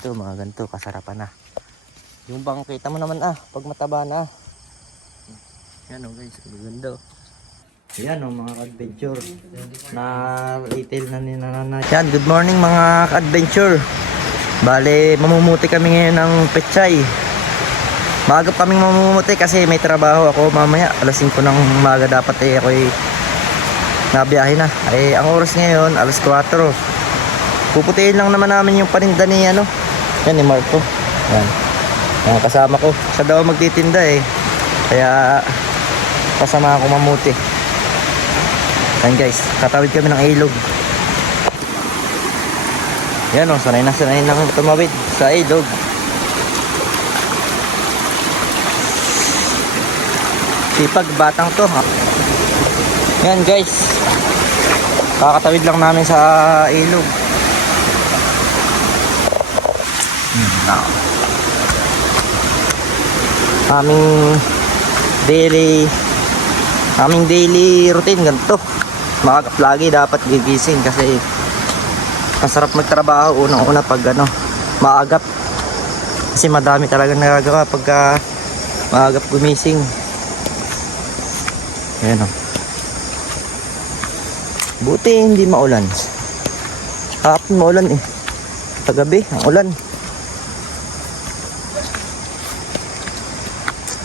Ito mga ganito, kasarapan na. Yung bang kita mo naman pag mataba na. Yan guys, maganda. Yan mga ka-adventure. Na retail na ni nanay. Yan, good morning mga ka-adventure. Bale, mamumuti kami ngayon ng pechay. Maaga kaming mamumuti kasi may trabaho ako mamaya. Alas 5 ng umaga dapat ako'y nabiyahe na. Ang oras ngayon, alas 4. Puputiin lang naman namin yung paninda ni yan ni Marco. Yan. Yung kasama ko. Siya daw magtitinda Kaya kasama ako mamuti. Yan guys, tatawid kami ng ilog. Yan sanay na tumawid sa ilog. Sipag batang to Yan guys, kakatawid lang namin sa ilog. aming daily routine ganito. Makagap lagi dapat gigising kasi masarap magtrabaho unang-una pag maagap, kasi madami talagang nagagawa pagka maagap gumising. Ayan buti hindi maulan. Hapon maulan kagabi ang ulan.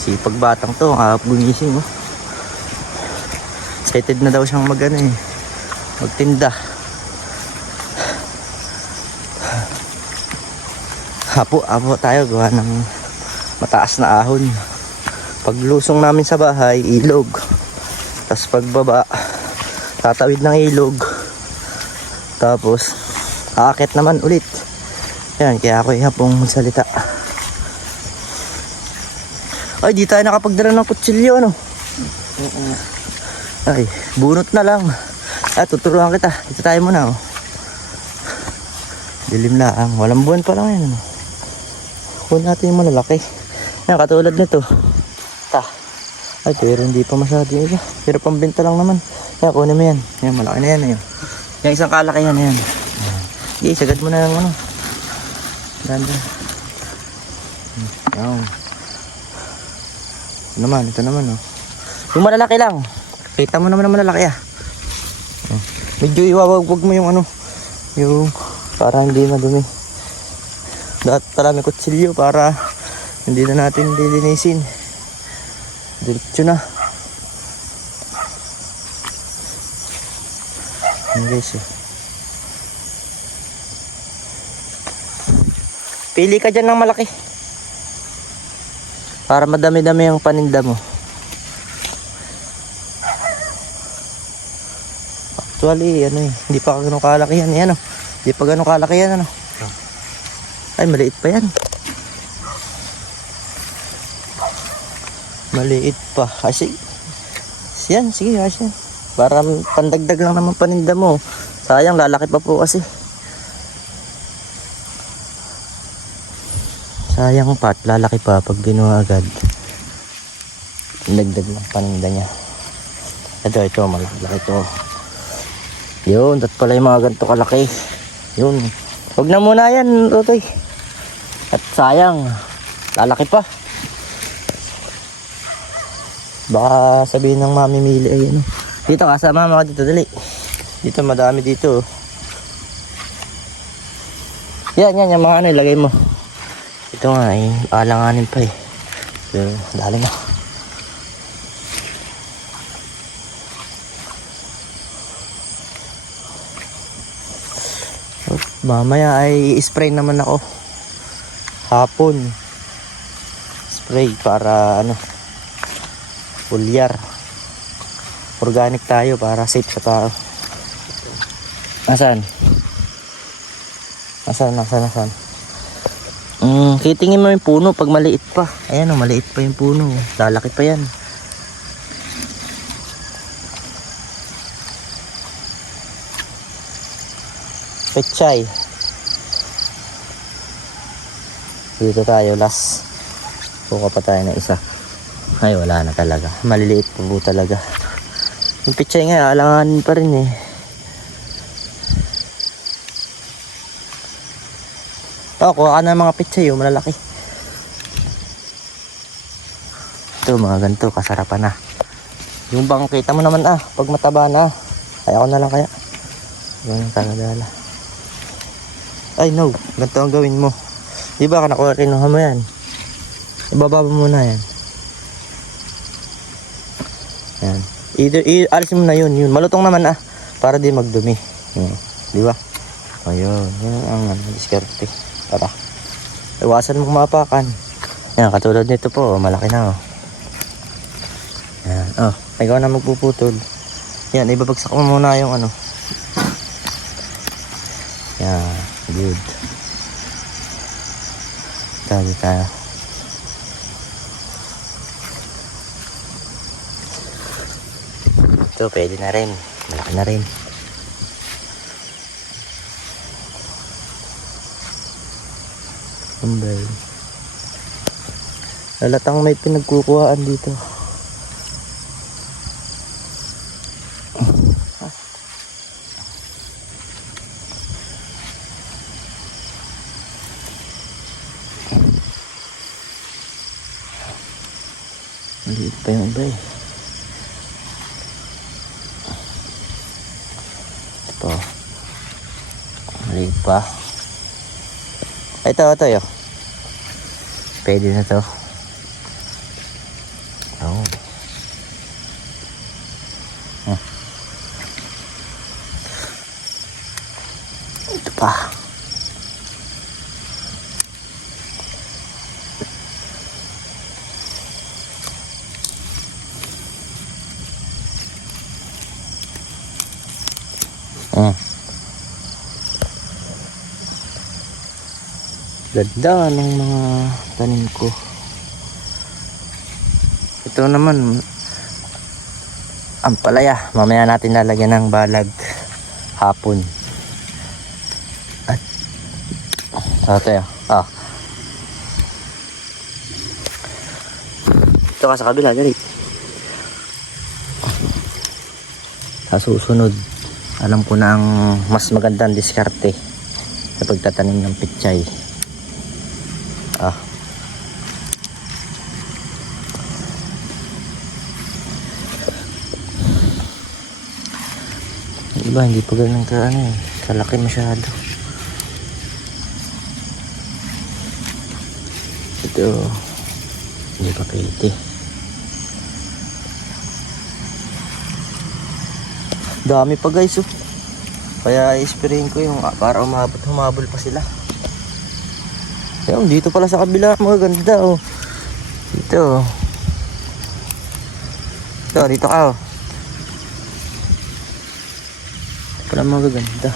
Sipag batang to, ang gumising excited na daw siyang magtinda. Apo tayo gawa ng mataas na ahon. Paglusong namin sa bahay, ilog. Tapos pagbaba, tatawid ng ilog. Tapos aakit naman ulit. Yan, kaya ako hapong magsalita. Ay, di tayo nakapagdala ng kutsilyo Ay, bunot na lang. Tuturuan kita. Dito tayo muna dilim na walang buwan pa lang yan kunin natin yung malalaki. Yan, katulad nito. Ay, pero hindi pa masyado pero pambenta lang naman. Kaya kunin mo yan. Yan, malaki na yan yung isang kalaki yan. Okay, sagad mo na yung ganda. Yan. Ito naman yung malalaki lang. Kita mo naman ang malalaki medyo iwawagwag mo yung yung para hindi madumi. Dapat pala may kutsilyo para hindi na natin lilinisin. Diretso na. Yan guys pili ka dyan ng malaki para madami-dami ang paninda mo. Actually, hindi pa ganun kalaki yan. Hindi pa ganun kalaki yan. Ay, maliit pa yan. Maliit pa. Kasi, yan, sige, kasi. Para pandagdag lang naman paninda mo. Sayang, lalaki pa po kasi. Sayang lalaki pa pag ginawa agad. Dagdag lang paninda niya. Ito, malaki ito. Yun, dat pala yung mga ganito kalaki. Yun. Huwag na muna yan, Totoy. At sayang, lalaki pa. Baka sabihin ng mamimili Dito kasama mga dito, dali. Dito, madami dito. Yan, yung mga ilagay mo. Ito nga, alanganin pa Pero, dali mo. Mamaya ay spray naman ako hapon. Spray para foliar. Organic tayo para safe sa tao. Nasaan? Kitingin mo yung puno pag maliit pa. Ayan maliit pa yung puno. Lalaki pa yan. Pechay. Dito tayo last. Kuha pa tayo ng isa. Ay, wala na talaga. Maliliit po talaga. Yung pechay nga, alanganin pa rin Kuha ka ng mga pitsay, malalaki. Ito, mga ganito, kasarapan na. Yung bang kita mo naman pag mataba na. Ay, ako na lang kaya. Yung tagadala. Ay, no. Ganito ang gawin mo. Di ba, kinuha mo yan? Ibababa mo na yan. Yan. Alisin mo na yun. Malutong naman para di magdumi. Di ba? Ayun. Yun ang diskarte. Tara. Iwasan mong mapakan. Yan, katulad nito po. Malaki na Yan. Ikaw na magpuputol. Yan, ibabagsak mo muna yung Yan. Good. Tabi tayo. Ito, pwede na rin. Malaki na rin. Kumbay. Halatang may pinagkukuhaan dito. Maliit pa yung iba Ito. Maliit pa. Ito. Pwede na to. Ito pa. Ganda ng mga tanim ko. Ito naman ang palaya. Mamaya natin lalagyan ng balag hapon. At tayo. Ito ka sa kabila, dali. Sa susunod, alam ko na ang mas magandang diskarte sa pagtatanim ng pitsay. Diba, hindi pa ganun kalaki masyado. Ito, hindi pa pwede. Dami pa guys Kaya i-sprayin ko yung para humabol pa sila. Ayun, dito pala sa kabila magaganda Dito. Dito ka pala magaganda.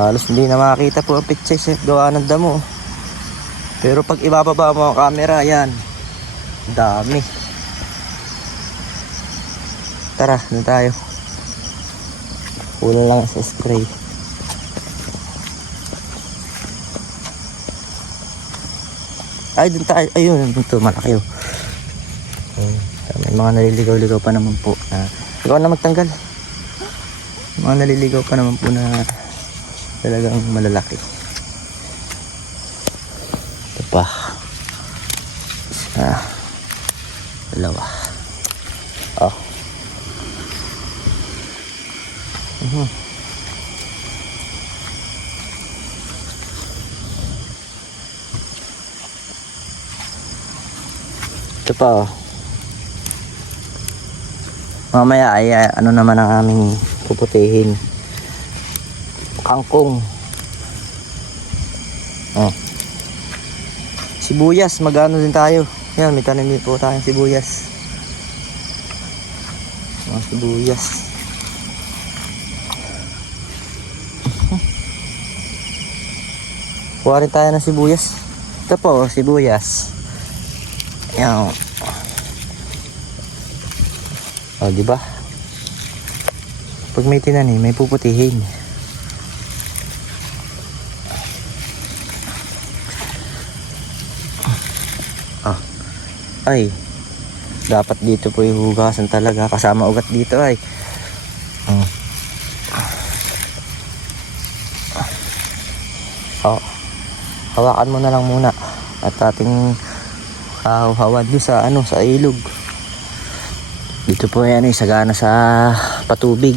Halos hindi na makakita po ang picture sa gawa ng damo. Pero pag ibababa mo ang camera, yan. Dami. Tara, doon tayo. Kulang lang sa spray. Ay, doon tayo. Ayun, ito malaki May mga naliligaw-ligaw pa naman po ikaw na magtanggal. Mga naliligaw pa naman po na talagang malalaki. Ito pa. Isa. Dalawa. Ito pa Mamaya ay ano naman ang aming puputihin. Kangkong. Sibuyas, magano din tayo. Yan, may tanim din po tayong sibuyas. Mga sibuyas. Kuha rin tayo ng sibuyas. Ito po, sibuyas. Yan. Di ba? Pag may tinanim, may puputihin. Ay, dapat dito po ihugasan talaga kasama ugat dito Oh, hawakan mo na lang muna at ating kahuhawan doon sa sa ilog. Dito po yan sagana sa patubig.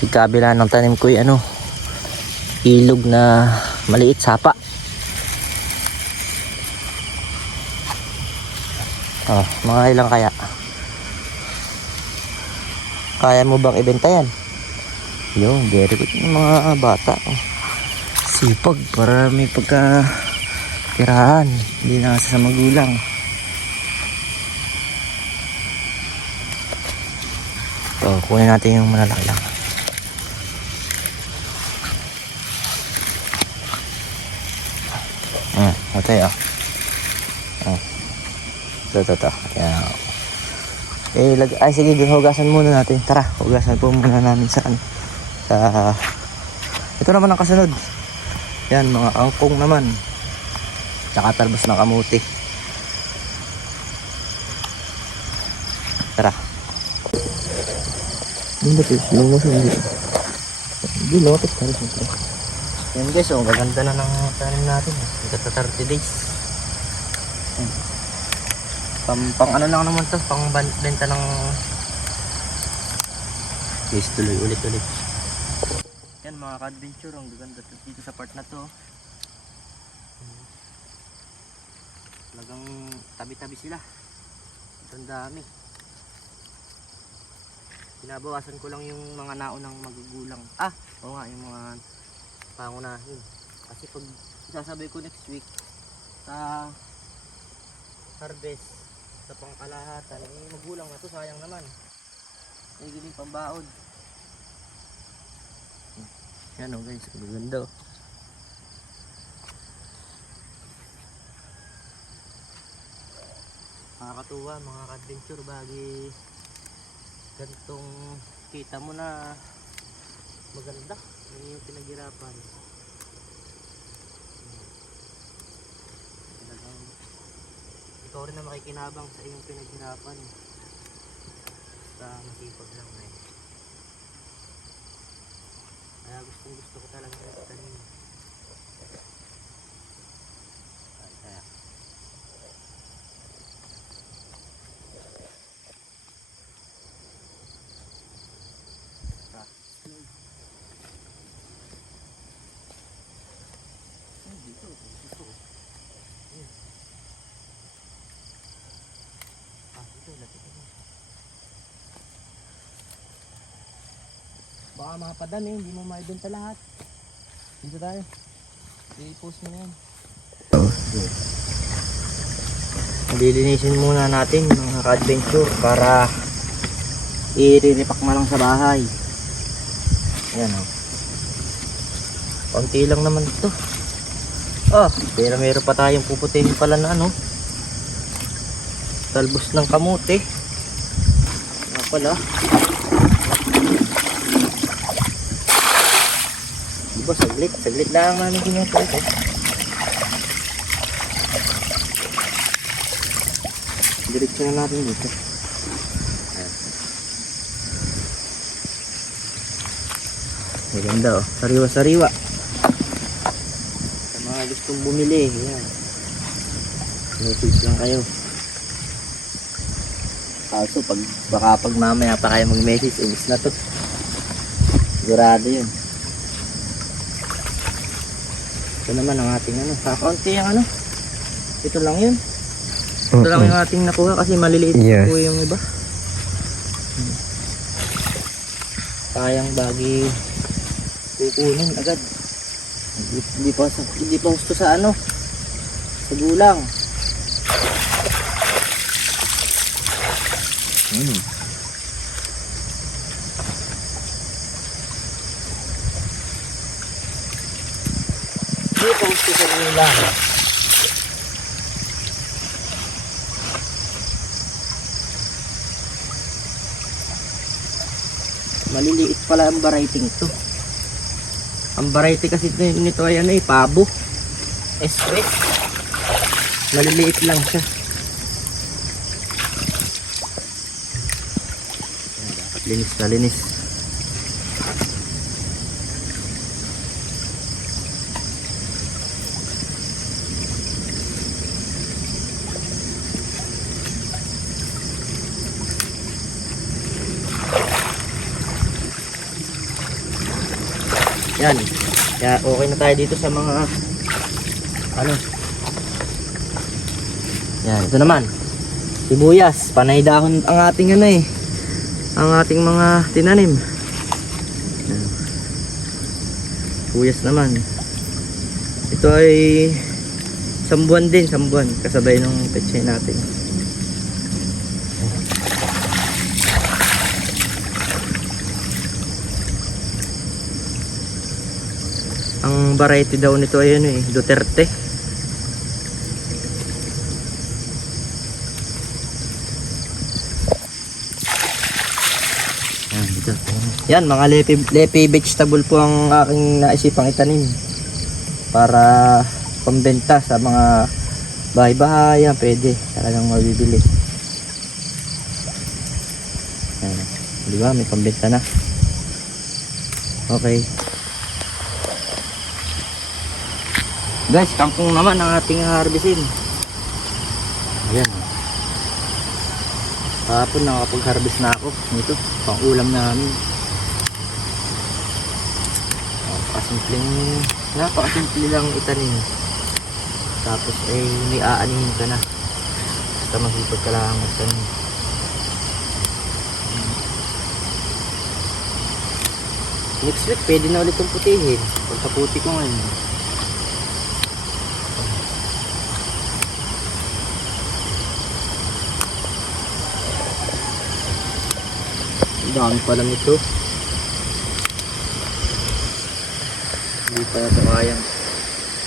Tigkabila ng tanim ko ilog na maliit, sapa. Oh, mga ilang kaya? Kaya mo bang ibenta yan? Yun, very good ng mga bata. Sipag para may pagkatirahan. Hindi na sa magulang. So, kunin natin yung malalaki lang. Ito yun. Ito. Yan. Sige, hugasan muna natin. Tara, hugasan po muna namin sa ito naman ang kasunod. Yan, mga angkong naman. Tsaka talbos ng kamuti. Tara. Yan guys, gaganda na ng tanim natin. Ito 30 days. Pang ano lang naman to, pang benta ng guys, tuloy ulit. Yan mga ka-adventure, ang gaganda dito sa part na to. Talagang tabi-tabi sila. Ang dami. Binabawasan ko lang yung mga naunang magugulang. Oo nga, yung mga pangunahin. Kasi pag sasabay ko next week sa harvest, sa pangkalahatan, magulang na to, sayang naman. May giling pambaod. Yan guys, maganda. Nakakatuwa mga ka-adventure, bagi ganitong kita mo na maganda, may yung pinaghirapan. Talagang ikaw rin na makikinabang sa iyong pinaghirapan. Basta masipag lang Kaya gusto ko talaga sa kanina. Kaya baka mapadami, hindi mo maibenta lahat. Dito tayo. I-post mo na yan. Lilinisin muna natin mga ka-adventure para i-re-repack na lang sa bahay. Ayan konti lang naman ito. Pero meron pa tayong puputihin pala na talbos ng kamote. Pala. Diba saglit lang namin ginagawa ito. Diretso na natin dito. Maganda sariwa-sariwa. Sa mga gustong bumili, yan. Message lang kayo. Also, baka pag mamaya pa kayo mag-message, ubos na to. Sigurado yun. Ito naman ang ating kakaunti yung ito lang yun. Ito lang yung ating nakuha kasi maliliit po yung iba. Sayang bagi kukunin agad. Hindi pa gusto sa sa gulang. Hindi pa gusto sa gulang. Maliliit pala ang variety nito. Ang variety kasi nito ay pabo. Express. Maliliit lang siya. Linis na linis. Yan. Kaya okay na tayo dito sa mga ano. Yan, ito naman. Sibuyas, panay dahon ang ating ano eh. Ang ating mga tinanim. Yan. Sibuyas naman. Ito ay sambuan din, sambuan. Kasabay ng pechay natin. Ang variety daw nito ay ano eh, Duterte. Yan, dito. Yan, mga leafy vegetable po ang aking naisipang itanim para pambenta sa mga bahay-bahayan. Pwede talagang mabibili. Yan, di ba? May pambenta na. Okay. Guys, kangkong naman ang ating harvestin. Ayan. Kahapon nakapag-harvest na ako. Ito, pang ulam namin. Napakasimple lang itanim. Tapos ay may aanihin ka na. Basta masipag ka lang magtanim. Next week, pwede na ulit itong putihin. Pagkaputi ko ngayon. Dami pala nito. Hindi pa ito kayang.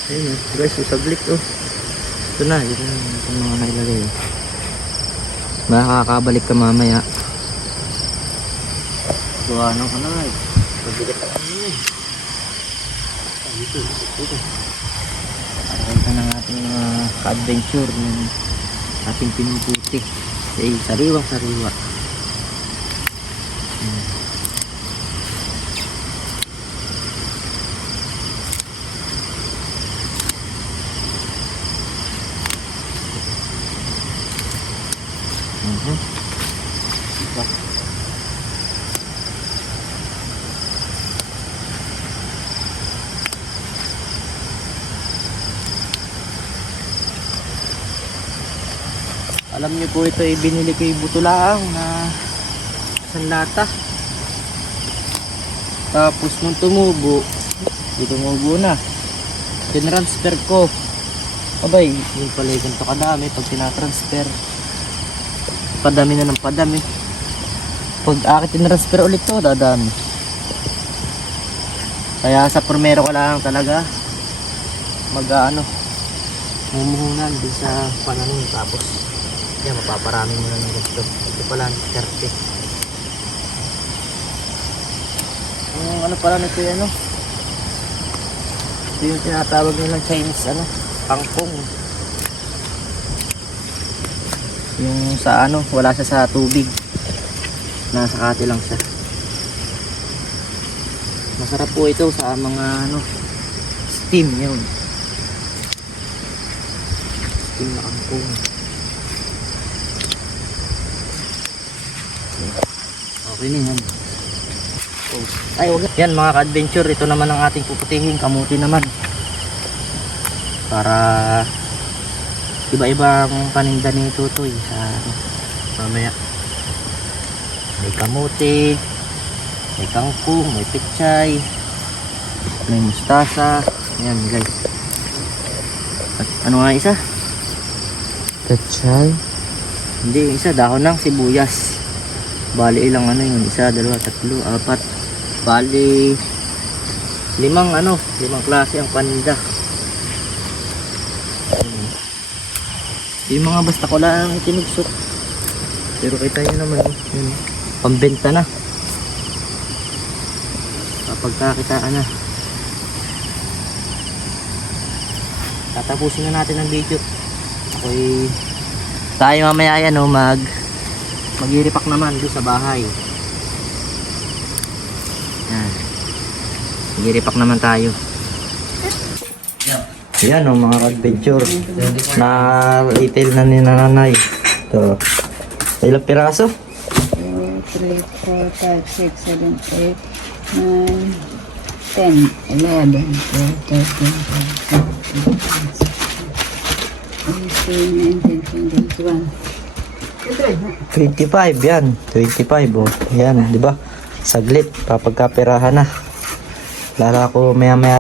Ayun guys, usaglit oh. Ito na, ito na itong mga nailagay. Makakabalik ka mamaya. Buwanang ka na eh. Pagbigat ka na eh. Dito. Ito na ng ating mga ka-adventure ng ating pinuputi. Sariwang sariwa. Alam niyo po, ito ay binili kay Butulaang na isang lata. Tapos nung tumubo na. Tinransfer ko. Abay, yun pala yung ganito kadami pag tinatransfer. Padami na ng padami. Pag akin tinransfer ulit to, dadami. Kaya sa primero ko lang talaga mumuhunan din sa pananim. Tapos yan, mapaparami mo na ng gusto. Ito pala, 30. Yung ano pala nito yung ito yung tinatawag nilang Chinese kangkong. Yung sa wala siya sa tubig. Nasa kati lang siya. Masarap po ito sa mga steam yun. Steam na kangkong. Okay na yan. Ay, okay. Yan mga ka-adventure, ito naman ang ating puputihin, kamuti naman. Para iba-iba ang paninda ni Tutoy sa mamaya. May kamuti, may kangkong, may pechay, may mustasa. Yan guys. At ano nga isa? Pechay? Hindi, yung isa dahon ng sibuyas. Bali ilang yun, isa, dalawa, tatlo, apat. Bali limang klase ang paninda. Yung mga basta ko lang itinugsok. Pero kita nyo naman yun, pambenta na. Kapagkakitaan na. Tatapusin na natin ang video. Okay. Tayo mamaya yan mag-iripak naman doon sa bahay. Yan. Mag-iripak naman tayo. Yan mga adventure na retail na ni nanay. Ito. Ilang piraso? 2, 3, 4, 5, 6, 7, 8, 9, 10, 11, 12, 13, 14, 15, 16, 17, 18, 25 yan. 25 oh. Yan, di ba? Saglit, papagkapirahan na. Lala ko maya maya